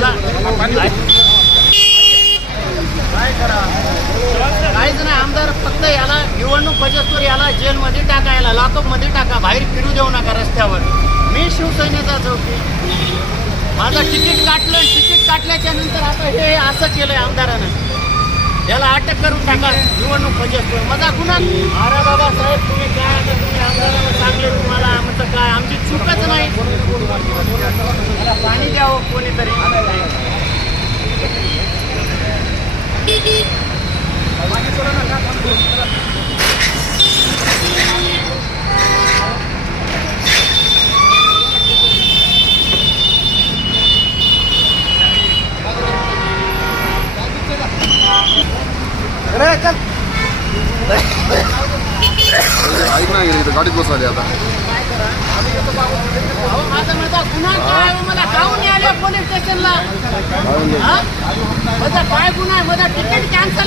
मला काय करा काहीच नाही. आमदार फक्त याला निवडणूक बजेटवर याला जेलमध्ये टाका, याला लॉकअपमध्ये टाका, बाहेर फिरू देऊ नका रस्त्यावर. मी शिवसेनेचा चौकी, माझं तिकीट काटलं, तिकीट काटल्याच्या नंतर आता हे असं केलंय आमदारानं, याला अटक करून टाका निवडणूक बजेटवर. माझा गुन्हा. अरे बाबा साहेब तुम्ही काय आता तुम्ही आमदाराला सांगले, तुम्हाला आमचं काय, आमची चूकच नाही. मला पाणी द्यावं कोणीतरी. ऐक ना गेली गाडीत बसवाली आता. माझा गुन्हा काय, मला काहून आले पोलीस स्टेशनला? माझा काय गुन्हा आहे? माझा तिकीट कॅन्सल